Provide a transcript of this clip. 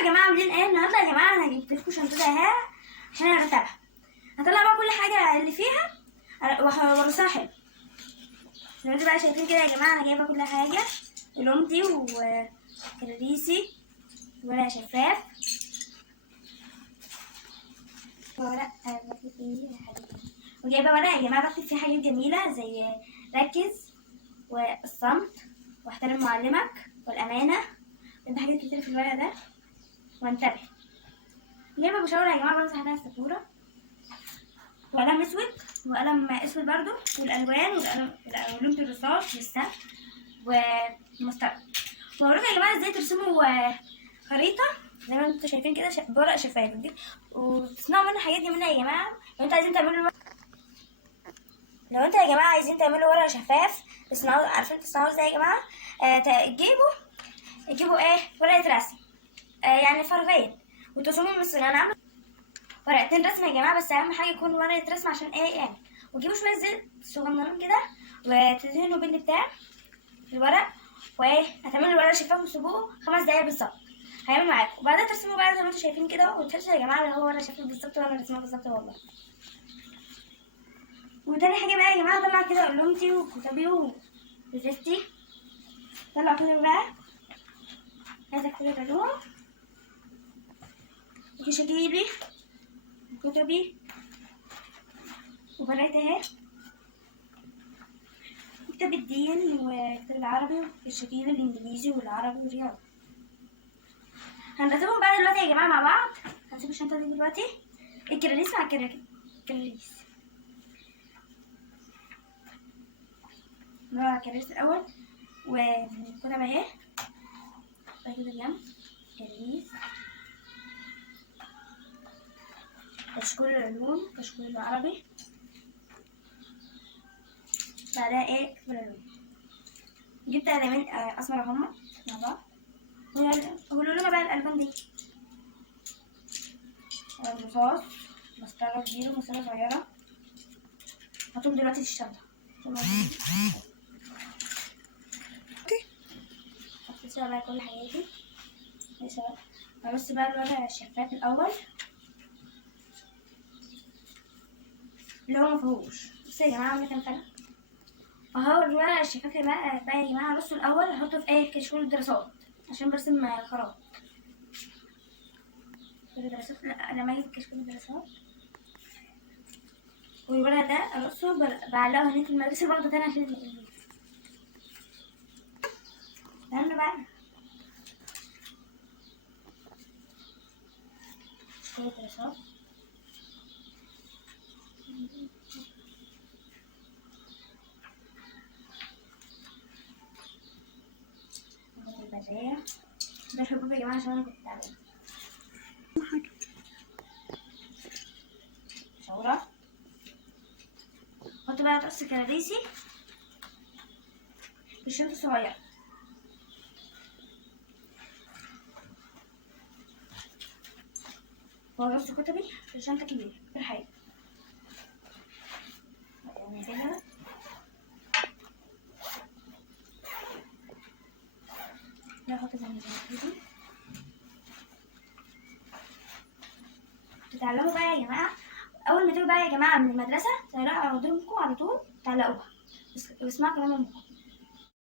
يا جماعه عاملين ايه النهارده يا جماعه؟ انا جبت لكم شنطه اهي عشان ارتبها. هطلع بقى كل حاجه اللي فيها وارصها حلو. زي ما انتوا بقى شايفين كده يا جماعه، انا جايبه كل حاجه: لومتي وكراريسي ورق شفاف ورق بكتب فيه حاجات، وجايبه ورق يا جماعه بكتب فيه حاجات جميله زي ركز والصمت واحترم معلمك والامانه. جايبه حاجات كتير في الورق ده وانتبه. جايبه مشاور يا جماعه بمسح بيها السبوره، وقلم اسود وقلم اسود برضو، والالوان ولون الرصاص والسهم والمستقبل. وهوريكم يا جماعه ازاي ترسموا خريطه زي ما انتم شايفين كده بورق شفاف دي، وتصنعوا منها الحاجات دي منها يا جماعه. لو انتوا عايزين تعملوا ورق شفاف تصنعوا، عارفين تصنعوه ازاي يا جماعه؟ تجيبوا ايه؟ ورقه رسم، يعني فرغين، وترسموا مثلا. انا عامله ورقتين رسم يا جماعه، بس اهم حاجه يكون ورقه رسم عشان ايه يعني. وتجيبوا شويه زيت صغننين كده وتدهنوا بالبتاع الورق، وايه هتعملوا الورق شفاف وتسيبوه 5 دقايق بالظبط، هيعمل معاكم. وبعدين ترسموا بقى زي ما انتم شايفين كده، وتحسوا يا جماعه اللي هو ورق شفاف بالظبط وانا رسمه بالظبط والله. وتاني حاجه بقى يا جماعه، طلع كده قلومتي وكتبي وزفتي، طلعوا كده بقى عايزه كده العلوم وشكيبي وكتبي وبنات اهي، كتاب الدين وكتاب العربي والشكيل الانجليزي والعربي والرياضي. هنرتبهم بقى دلوقتي يا جماعه مع بعض. هنسيب الشنطه دي دلوقتي، الكراريس مع الكراريس. نروح على الكراريس الاول والكتب اهي، بعد كده جنب كراريس، كشكول العلوم، كشكول العربي، بعدها ايه كتاب العلوم. جبت قلمين اسمر هما مع بعض، والقلومة بقى الالوان دي الرصاص، مسطرة كبيرة ومسطرة صغيرة. هحطهم دلوقتي في الشنطة. حطيت بقى كل حاجاتي. هرص بقى الورق الشفاف الأول اللي هو مفيهوش. بصوا يا جماعة عاملة كام فرق اهو. الورق الشفاف بقى يا جماعة هرصه الأول، هحطه في ايه كشكول الدراسات عشان برسم خرائط. الدراسات لما اجيب كشكول الدراسات، والورق ده ارصه بعلقه هناك في المدرسة برضه تاني عشان الانجليزي. نعمل بقى كشكول الدراسات، نحط البداية ده الحبوب يا جماعة عشان انا كنت تعبانة. شورة، حط بقى تقص كراريسي في الشنطة الصغيرة، وأرص كتبي في الشنطة الكبيرة في الحاجة يعني كده. لا أحط زي ما كده. تتعلموا بقى يا جماعة، أول ما تيجوا بقى يا جماعة من المدرسة تلاقوا قدامكم على طول تعلقوها، بس اسمعوا كلام أمكم.